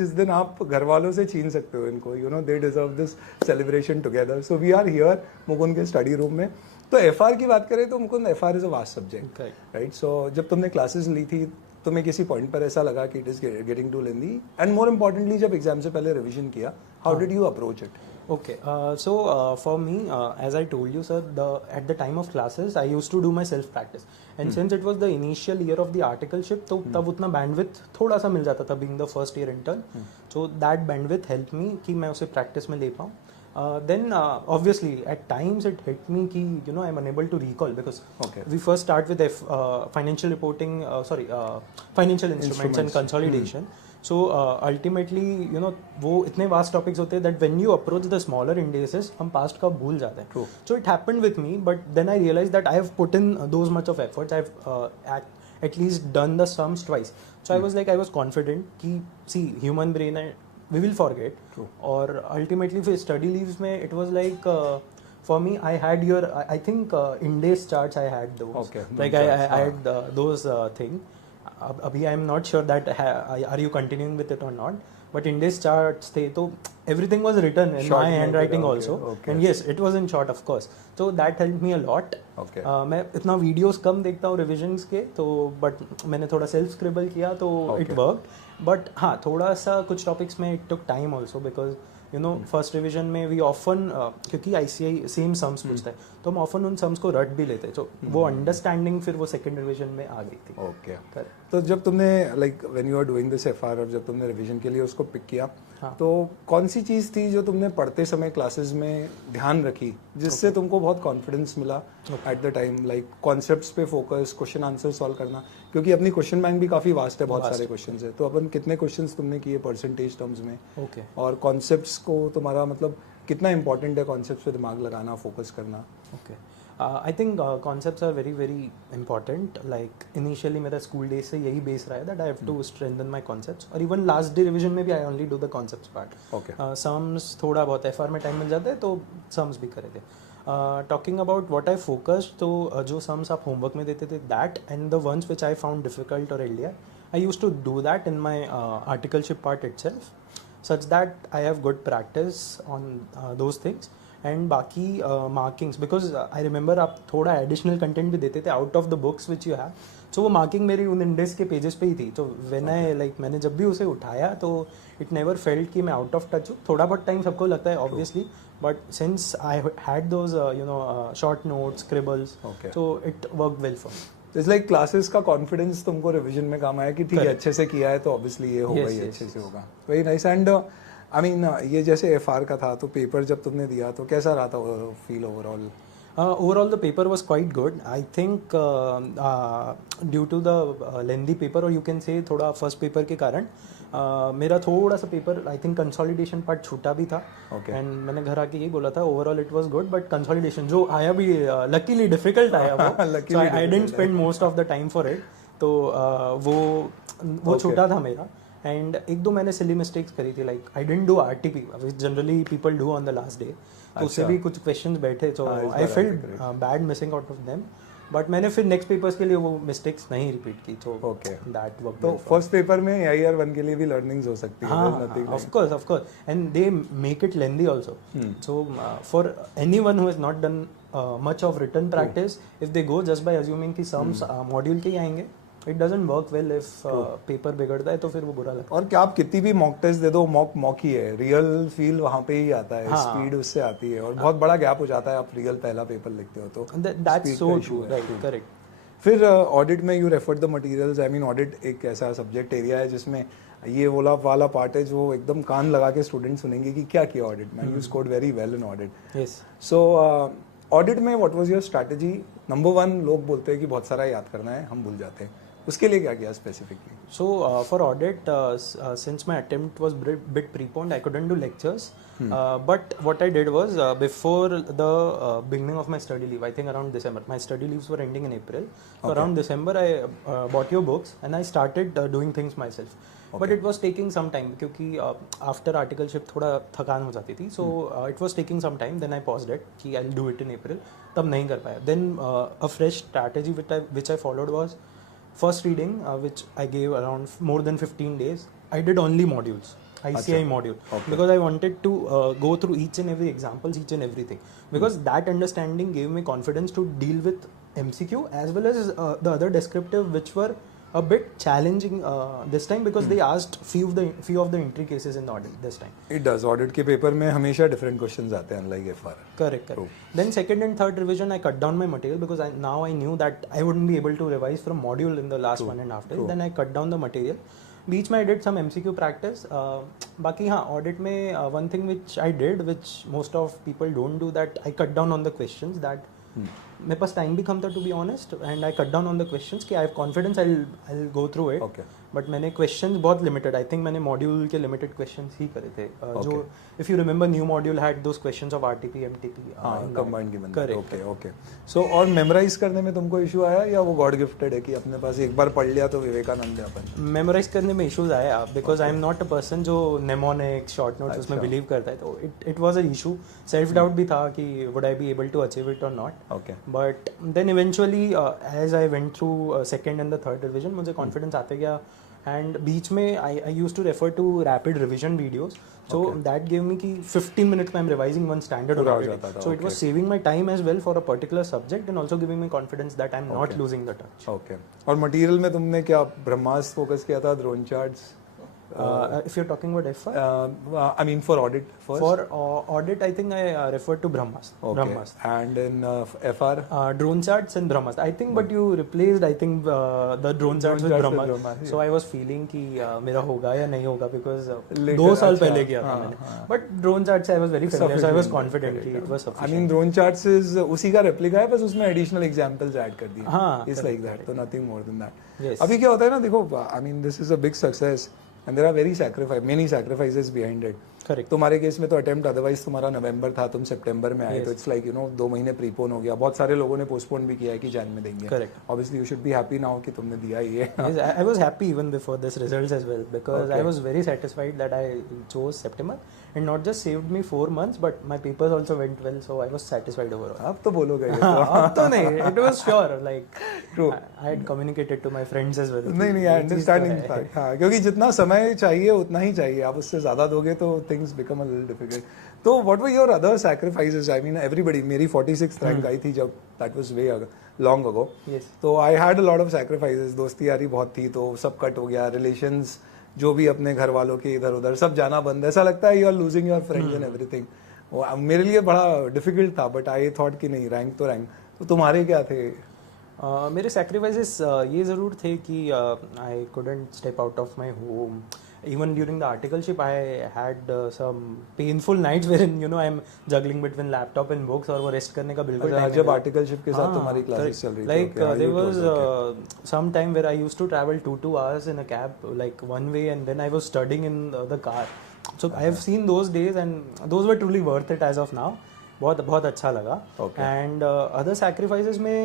जिस दिन आप घर वालों से छीन सकते हो इनको, you know they deserve this celebration together. So we are here Mukund के स्टडी रूम में. तो एफआर की बात करें तो Mukund FR is a vast subject, right? So जब तुमने क्लासेस ली थी तुम्हें किसी पॉइंट पर ऐसा लगा कि it is getting too lengthy, and more importantly जब एग्जाम से पहले रिविजन किया, how did you approach it? Okay, for me, as I told you, sir, at the time of classes, I used to do my self practice, and since it was the initial year of the articleship, तो तब उतना bandwidth थोड़ा सा मिल जाता था, being the first year intern, so that bandwidth helped me कि मैं उसे practice में ले पाऊँ. Then obviously at times it hit me कि you know I'm unable to recall because we first start with financial reporting, financial instruments and consolidation. So ultimately you know वो इतने vast topics होते हैं that when you approach the smaller indices हम past का भूल जाते हैं. So it happened with me, but then I realized that I have put in those much of efforts. I've at least done the sums twice. So I was confident कि see human brain we will forget. और ultimately for study leaves में it was like for me I had I think index charts I had those. Like I had those thing. अभी I am not sure that are you continuing with it और not, but index charts थे तो everything was written in my handwriting also, and yes it was in short of course. तो that help me a lot. मैं इतना videos कम देखता हूँ revisions के, तो बट मैंने थोड़ा सेल्फ स्क्रिबल किया तो इट वर्कड. बट हाँ, थोड़ा सा कुछ टॉपिक्स में it took time also because you know first revision में वी ऑफन क्योंकि आईसीआई सेम सम्स पूछता है तो हम ऑफन उन सम्स को रट भी लेते हैं, तो वो अंडरस्टैंडिंग फिर वो सेकंड रिविजन में आ गई थी. ओके, तो जब तुमने like when you are doing this FR और जब तुमने रिवीजन के लिए उसको पिक किया, तो कौन सी चीज़ थी जो तुमने पढ़ते समय क्लासेस में ध्यान रखी जिससे तुमको बहुत कॉन्फिडेंस मिला at the time? Like concepts पे फोकस, क्वेश्चन आंसर सॉल्व करना, क्योंकि अपनी क्वेश्चन बैंक भी काफ़ी वास्ट है, बहुत सारे क्वेश्चन है. तो अपन कितने क्वेश्चन तुमने किए परसेंटेज टर्म्स में? और कॉन्सेप्ट्स को तुम्हारा मतलब कितना इंपॉर्टेंट है कॉन्सेप्ट्स पे दिमाग लगाना, फोकस करना? I think concepts are very very important. Like initially मेरा स्कूल डेज से यही बेस रहा है that I have to strengthen my concepts, और इवन लास्ट डे रिवीजन में भी I only do the concepts part. Sums थोड़ा बहुत एफआर में टाइम मिल जाता है तो सम्स भी करे थे. Talking about what I focused, तो जो सम्स आप होमवर्क में देते थे that and the ones which I found difficult और एल्डियर, I used to do that in my articleship part itself such that I have good practice on those things. And बाकी markings because I remember आप थोड़ा additional content भी देते थे out of the books which you have, so वो marking मेरी उन index के पेजेस पे ही थी. तो व्हेन आई लाइक मैंने जब भी उसे उठाया तो इट नेवर फेल्ट कि मैं आउट ऑफ टच हूँ. थोड़ा बहुत टाइम सबको लगता है obviously, but since I had those you know short notes, scribbles, so it work well for me. It's like classes का कॉन्फिडेंस तुमको रिवीजन में काम आया कि ठीक है अच्छे से किया है तो ऑब्वियसली ये होगा ही अच्छे से होगा. Very nice. And I mean ये जैसे एफआर का था तो पेपर जब तुमने दिया तो कैसा रहा था feel overall? Overall the paper was quite good. I think due to the lengthy paper, or you can say थोड़ा first paper के कारण मेरा थोड़ा सा paper I think consolidation part छूटा भी था. एंड मैंने घर आके यही बोला था overall it was good, but consolidation जो आया भी लकीली डिफिकल्ट आया वो, so I didn't spend most of the time for it. तो वो छूटा था मेरा. एंड एक दो मैंने सिली मिस्टेक्स करी थी, like I didn't do RTP which generally people do on the last day. तो उससे भी कुछ क्वेश्चंस बैठे, तो I felt bad missing out of them, but मैंने फिर नेक्स्ट पेपर्स के लिए वो मिस्टेक्स नहीं रिपीट की. तो दैट वर्क. तो फर्स्ट पेपर में आईआर 1 के लिए भी लर्निंग्स हो सकती है. Of course, and they make it lengthy also. So for anyone who has not done much of written practice, if they go just by assuming कि sums module के ही आएंगे, it doesn't work well. If paper बिगड़ता है तो फिर वो बुरा लगता है. और क्या आप कितनी भी मॉक टेस्ट दे दो, मॉक ही है, रियल फील वहाँ पे ही आता है, स्पीड उससे आती है, और बहुत बड़ा गैप हो जाता है आप रियल पहला पेपर लिखते हो तो. That's so true, right, correct. फिर ऑडिट में you referred the materials. I mean audit एक ऐसा सब्जेक्ट एरिया है जिसमें ये वाला पार्ट है जो एकदम कान लगा के स्टूडेंट सुनेंगे कि क्या किया ऑडिट में. You scored very well in audit. Yes. So audit में what was your strategy? Number 1, लोग बोलते हैं कि बहुत सारा याद करना है, हम भूल जाते हैं, उसके लिए क्या किया specifically? So for audit, since my attempt was bit preponed, I couldn't do lectures. But what I did was before the beginning of my study leave, I think around December, my study leaves were ending in April. So around December, I bought your books and I started doing things myself. But it was taking some time क्योंकि after articleship थोड़ा थकान हो जाती थी. So it was taking some time. Then I paused it कि I'll do it in April. तब नहीं कर पाया. Then a fresh strategy which I followed was first reading, which I gave around more than 15 days. I did only modules. ICI module, because I wanted to go through each and every examples, each and everything, because that understanding gave me confidence to deal with MCQ as well as the other descriptive, which were a bit challenging this time, because they asked few of the entry cases in the audit this time. It does. Audit के paper में हमेशा different questions आते हैं unlike FR. Correct. Then second and third revision, I cut down my material because now I knew that I wouldn't be able to revise from module in the last 1.5 days. Then I cut down the material. बीच में I did some MCQ practice. बाकी हाँ, audit में one thing which I did, which most of people don't do, that I cut down on the questions. That मेरे पास time भी कम था to be honest, and I cut down on the questions कि I have confidence I will go through it. But मैंने questions बहुत limited, I think मैंने module के limited questions ही करे थे. जो if you remember new module had those questions of RTP MTP combined given. Okay okay. So और memorise करने में तुमको इशू आया या वो गॉड गिफ्टेड है कि अपने पास एक बार पढ़ लिया तो विवेकानंद है अपन? मेमोराइज करने में इश्यूज आया because I am not a person जो नेमोनिक शॉर्ट नोट्स उसमें बिलीव करता है, तो it was a issue. Self doubt भी था कि would I be able to achieve it और not. Okay. But then eventually as I went through second and the third revision, मुझे confidence आते गया. एंड बीच में I use to refer to rapid revision videos, so that gave me कि 15 minutes में I am revising one standard, so it was saving my time as well for a particular subject and also giving me confidence that I am not losing the touch. Okay. और material में तुमने क्या Brahmastra focus किया था, Drona charts? If you're talking about FR, I mean for audit first. For audit, I think I referred to Brahmastra. Okay. Brahmastra. And in FR, drone charts and Brahmastra. I think, but you replaced, I think, the drone charts with Brahmastra. So I was feeling कि मेरा होगा या नहीं होगा, because 2 साल पहले किया था मैंने. But drone charts I was very familiar, so I was confident कि it was sufficient. I mean drone charts is उसी का replica है, बस उसमें additional examples add कर दिए. हाँ. It's like that, तो nothing more than that. Yes. अभी क्या होता है ना, देखो, I mean this is a big success. And there are many sacrifices behind it. Correct. तुम्हारे केस में तो अटेम्प्ट अदरवाइज तुम्हारा नवंबर था, तुम सितंबर में आए, तो इट्स लाइक 2 महीने प्रीपोन हो गया. बहुत सारे लोगों ने पोस्टपोन भी किया है कि जैन में देंगे. Correct. Obviously you should be happy now कि तुमने दिया ही है. Yes, I was happy even before this results as well, because I was very satisfied that I chose September, and not just saved me 4 months, but my papers also went well, so I was satisfied overall. अब तो बोलोगे. अब तो नहीं, it was sure, like True. I had communicated to my friends as well. नहीं, I understand in fact. हाँ, क्योंकि जितना समय चाहिए उतना ही चाहिए, आप उससे ज़्यादा दोगे तो things become a little difficult. तो what were your other sacrifices? I mean everybody, मेरी 46th rank आई थी जब, that was way long ago. Yes. तो I had a lot of sacrifices. दोस्ती यारी बहुत थी, तो सब कट हो गया. रिलेशंस जो भी अपने घर वालों के इधर उधर सब जाना बंद. ऐसा लगता है you are losing your friends and everything. मेरे लिए बड़ा डिफिकल्ट था, बट आई थॉट कि नहीं, रैंक तो रैंक. तो तुम्हारे क्या थे? मेरे सैक्रिफाइसेस ये ज़रूर थे कि आई couldn't step out of my home. Even during the articleship, I had some painful nights wherein I'm juggling between laptop and books, और वो रेस्ट करने का बिल्कुल टाइम. जब आर्टिकलशिप के साथ तुम्हारी क्लासेस चल रही थी, like there was some time where I used to travel 2 hours in a cab, like one way, and then I was studying in the car. So I have seen those days, and those were truly worth it as of now. बहुत बहुत अच्छा लगा. And other sacrifices में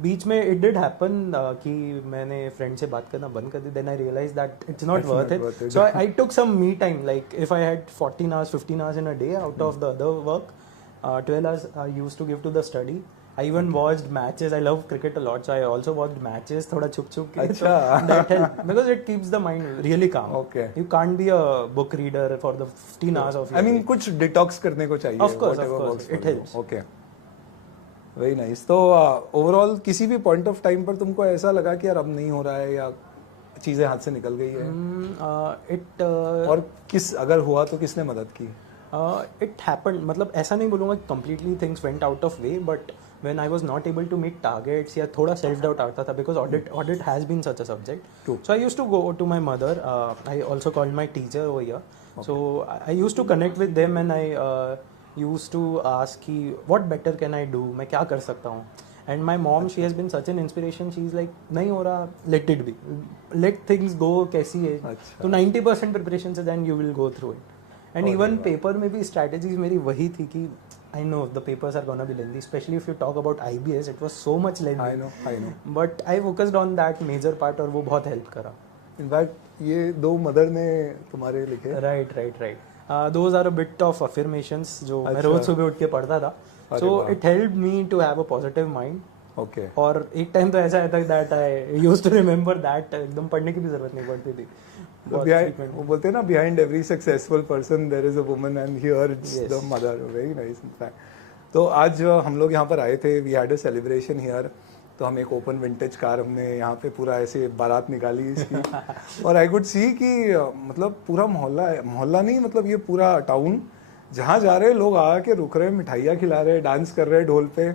बीच में it did happen कि मैंने friend से बात करना बंद कर दी. Then I realise that it's not worth it, so I took some me time. Like if I had 14 hours 15 hours in a day out of the other work, 12 hours I used to give to the study. I even watched matches. I love cricket a lot, so I also watched matches थोड़ा छुप के. So that helped because it keeps the mind really calm. Okay. You can't be a book reader for the 15 hours of your I mean day. कुछ detox करने को चाहिए. Of course, it helps. Okay. Very nice. तो overall किसी भी point of time पर तुमको ऐसा लगा कि यार अब नहीं हो रहा है, या चीजें हाथ से निकल गई है? और किस, अगर हुआ तो किसने मदद की? इट हैपेंड, मतलब ऐसा नहीं बोलूँगा कि completely things went out of way, but when I was not able to meet targets या थोड़ा self doubt आता था, because audit has been such a subject. True. So I used to go to my mother. I also called my teacher over here. Okay. So I used to connect with them, and I used to ask कि what better can I do, मैं क्या कर सकता हूँ. And my mom, she has been such an inspiration. She's like, नहीं हो रहा, let it be, let things go कैसी है. तो 90% preparation से then you will go through it. And even paper में भी strategies मेरी वही थी कि I know the papers are gonna be lengthy, especially if you talk about IBS. It was so much lengthy. I know. But I focused on that major part, और वो बहुत help करा. In fact ये 2 mother ने तुम्हारे लिखे. Right. Those are a bit of affirmations जो मैं रोज सुबह उठ के पढ़ता था. So it helped me to have a positive mind. Okay. और एक टाइम तो ऐसा आया था that I used to remember that एकदम पढ़ने की भी जरूरत नहीं पड़ती थी. वो बोलते हैं ना, behind every successful person there is a woman, and here it's Yes. the mother. Very nice in fact. तो आज हम लोग यहाँ पर आए थे, we had a celebration here. तो हम एक ओपन विंटेज कार हमने यहाँ पे पूरा ऐसे बारात निकाली इसकी और आई कुड सी कि मतलब पूरा मोहल्ला नहीं, मतलब ये पूरा टाउन जहाँ जा रहे लोग आके रुक रहे, मिठाइयाँ खिला रहे, डांस कर रहे ढोल पे,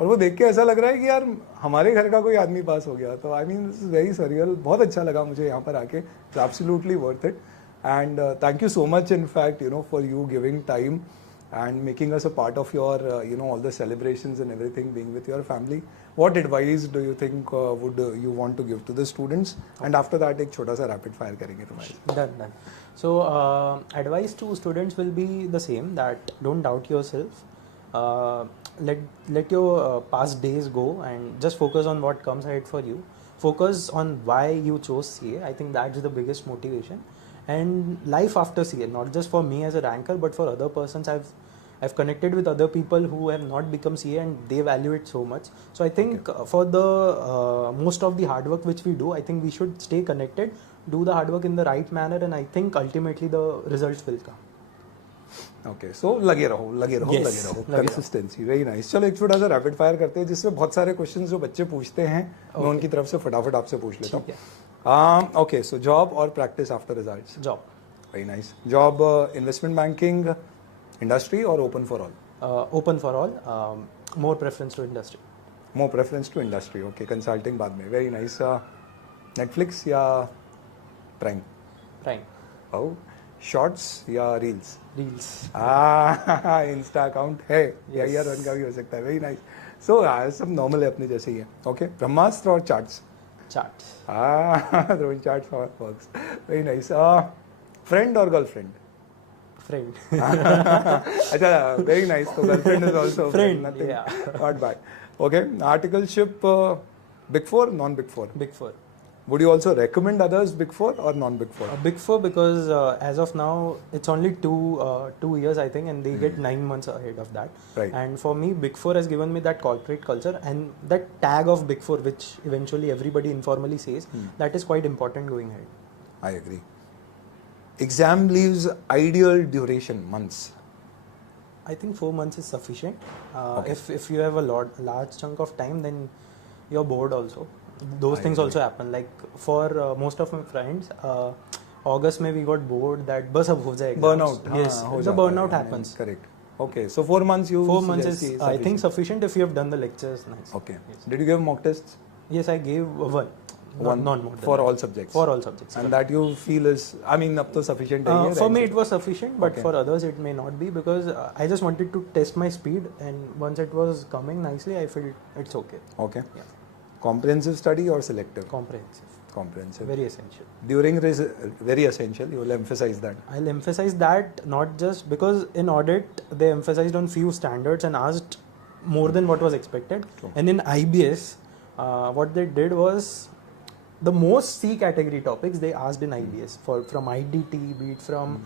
और वो देख के ऐसा लग रहा है कि यार हमारे घर का कोई आदमी पास हो गया. तो I mean this is very surreal. बहुत अच्छा लगा मुझे यहाँ पर आके. It's absolutely worth it. And thank you so much in fact for you giving time and making us a part of your all the celebrations and everything, being with your family. What advice do you think would you want to give to the students? And after that एक छोटा सा rapid fire करेंगे तुम्हारे. Done. So advice to students will be the same, that don't doubt yourself. Let your past days go and just focus on what comes ahead for you. Focus on why you chose CA. I think that's the biggest motivation. And life after CA, not just for me as a ranker, but for other persons. I've connected with other people who have not become CA and they value it so much. So I think for the most of the hard work which we do, I think we should stay connected, do the hard work in the right manner, and I think ultimately the results will come. Okay, so लगे रहो. Consistency, very nice. चलो एक छोटा सा rapid fire करते हैं जिसमें बहुत सारे क्वेश्चंस जो बच्चे पूछते हैं मैं उनकी तरफ से फटाफट आपसे पूछ लेता हूँ. Okay, so job or practice after results? Job. Very nice. Job, investment banking, industry or open for all? Open for all. More preference to industry. More preference to industry. Okay, consulting बाद में. Very nice. Netflix या Prime? Prime. Oh, shorts या reels? Reels. Insta account है या Yes. year one का भी हो सकता है. Very nice. So सब normal है अपने जैसे ही है. Okay, ब्रह्मास्त्र और charts? Charts. Throwing charts works. Very nice. Friend or girlfriend? Friend. अच्छा, very nice. So girlfriend is also a friend. Nothing. Yeah. Not bad. Okay. Articleship, Big Four, non-Big Four. Big Four. Would you also recommend others Big Four or non-Big Four? Big Four because as of now it's only two years I think, and they get 9 months ahead of that. Right. And for me, Big Four has given me that corporate culture and that tag of Big Four, which eventually everybody informally says, that is quite important going ahead. I agree. Exam leaves ideal duration, months. I think 4 months is sufficient. Okay. If you have a large chunk of time, then you're bored also. Those things also happen. Like for most of my friends, August में we got bored that बस अब हो जाएगा. Burnout. Yes, हो the जाता burnout है. happens. Correct. Okay, so 4 months you 4 months suggest is is I think sufficient. sufficient if you have done the lectures. Nice. Okay. Yes. Did you give mock tests? Yes, I gave one. One Non more. for all subjects. For all subjects. And that you feel is, I mean, up to sufficient. For me, it was sufficient, but Okay. for others, it may not be because I just wanted to test my speed, and once it was coming nicely, I felt it's okay. Okay. Yeah. Comprehensive study or selective? Comprehensive. Comprehensive. Very essential. During very essential. You will emphasize that. I'll emphasize that not just because in audit they emphasized on few standards and asked more than what was expected, True. and in IBS, what they did was the most C category topics they asked in IBS from IDT, be it from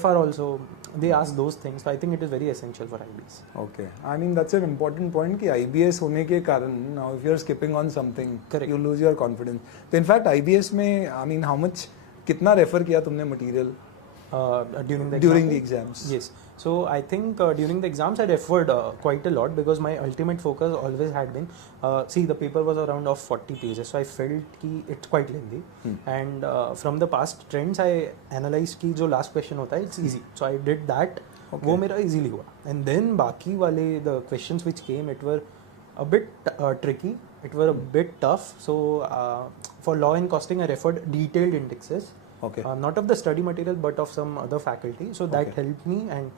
FR also, they asked those things. So I think it is very essential for IBS. Okay. I mean, that's an important point कि IBS होने के कारण, now if you're skipping on something, Correct. you lose your confidence. So in fact, IBS में, I mean, how much, कितना refer किया तुमने material During the exams? Yes. So I think during the exams I referred quite a lot because my ultimate focus always had been, see the paper was around of 40 pages, so I felt कि it's quite lengthy. And from the past trends I analyzed कि जो last question होता है it's easy, so I did that. Okay. वो मेरा easily हुआ. And then बाकी वाले the questions which came, it were a bit tricky, it were a bit tough. So for law and costing I referred detailed indexes. Okay. Not of the study material but of some other faculty, so that Okay. helped me, and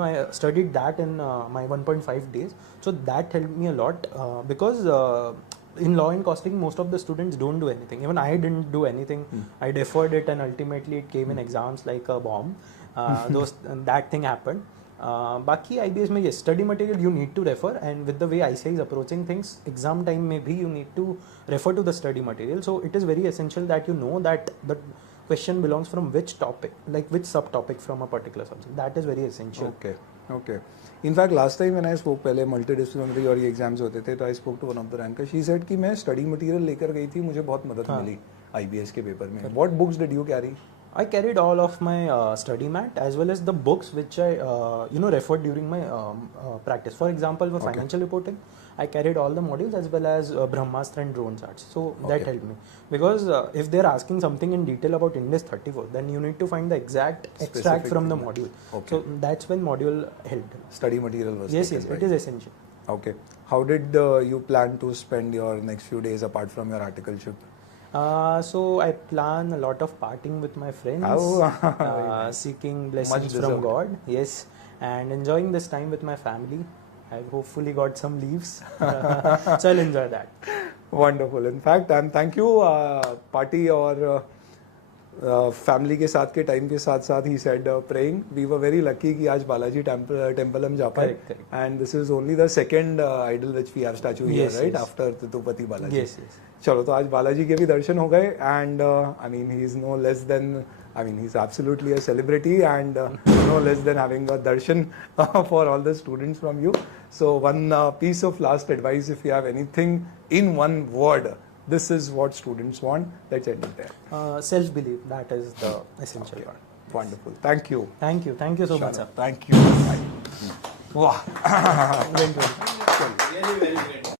I studied that in my 1.5 days, so that helped me a lot because in law and costing most of the students don't do anything. Even I didn't do anything. I deferred it and ultimately it came in exams like a bomb. That thing happened. Baki IBS में yes, study material you need to refer, and with the way ICI is approaching things, exam time में भी you need to refer to the study material. So it is very essential that you know that the question belongs from which topic, like which subtopic from a particular subject. That is very essential. Okay. Okay. In fact, last time when I spoke, पहले multidisciplinary और ये exams होते थे, तो I spoke to one of the rankers. She said कि मैं study material लेकर गई थी, मुझे बहुत मदद मिली IBS के पेपर में. What books did you carry? I carried all of my study mat as well as the books which I referred during my practice. For example, for financial reporting, I carried all the modules as well as Brahmastra and drone charts. So that helped me, because if they're asking something in detail about Ind AS 34, then you need to find the exact extract from the module. So that's when module helped. Study material was Yes, taken, yes, right? it is essential. Okay. How did you plan to spend your next few days apart from your articleship? So I plan a lot of partying with my friends, seeking blessings from deserved. God, yes, and enjoying this time with my family. I've hopefully got some leaves, so I'll enjoy that. Wonderful. In fact, and thank you, party और family के साथ के time के साथ साथ ही said praying we were very lucky कि आज बालाजी टेम्पल हम जा पाए and this is only the second idol which we have statue here right after Tirupati Balaji. Yes, yes. चलो तो आज बालाजी के भी दर्शन हो गए and I mean he is no less than I mean, he's absolutely a celebrity and no less than having a darshan for all the students from you. So one piece of last advice, if you have anything in one word, this is what students want. Let's end it there. Self-belief, that is the essential part. Wonderful. Thank you. Thank you so much, sir. Thank you. Wow. Very good. Really very great.